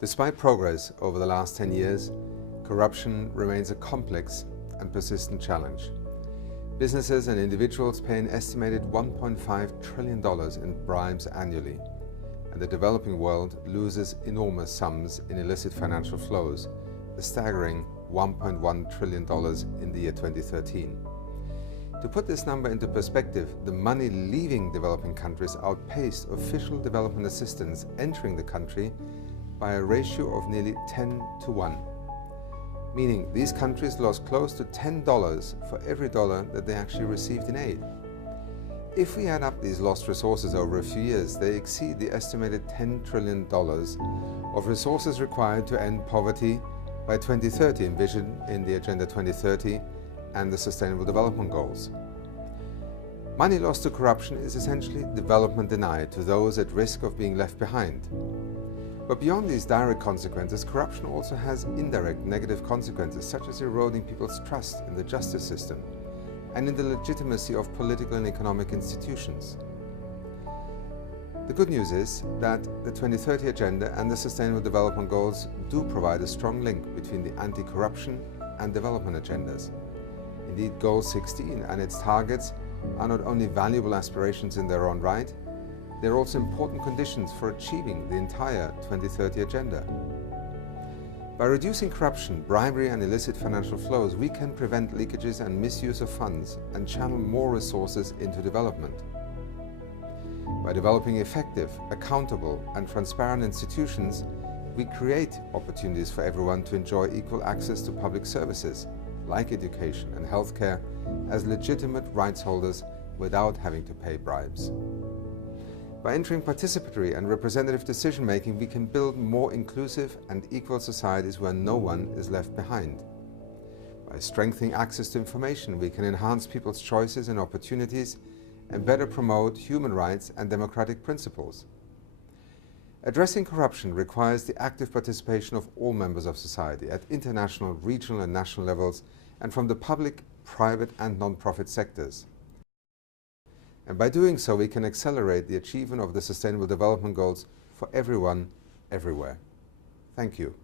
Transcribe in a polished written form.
Despite progress over the last 10 years, corruption remains a complex and persistent challenge. Businesses and individuals pay an estimated $1.5 trillion in bribes annually, and the developing world loses enormous sums in illicit financial flows, a staggering $1.1 trillion in the year 2013. To put this number into perspective, the money leaving developing countries outpaced official development assistance entering the country by a ratio of nearly 10 to 1. Meaning these countries lost close to $10 for every dollar that they actually received in aid. If we add up these lost resources over a few years, they exceed the estimated $10 trillion of resources required to end poverty by 2030 envisioned in the Agenda 2030 and the Sustainable Development Goals. Money lost to corruption is essentially development denied to those at risk of being left behind. But beyond these direct consequences, corruption also has indirect negative consequences, such as eroding people's trust in the justice system and in the legitimacy of political and economic institutions. The good news is that the 2030 Agenda and the Sustainable Development Goals do provide a strong link between the anti-corruption and development agendas. Indeed, Goal 16 and its targets are not only valuable aspirations in their own right, they are also important conditions for achieving the entire 2030 Agenda. By reducing corruption, bribery and illicit financial flows, we can prevent leakages and misuse of funds and channel more resources into development. By developing effective, accountable and transparent institutions, we create opportunities for everyone to enjoy equal access to public services like education and healthcare as legitimate rights holders without having to pay bribes. By entering participatory and representative decision-making, we can build more inclusive and equal societies where no one is left behind. By strengthening access to information, we can enhance people's choices and opportunities and better promote human rights and democratic principles. Addressing corruption requires the active participation of all members of society at international, regional and national levels and from the public, private and non-profit sectors. And by doing so, we can accelerate the achievement of the Sustainable Development Goals for everyone, everywhere. Thank you.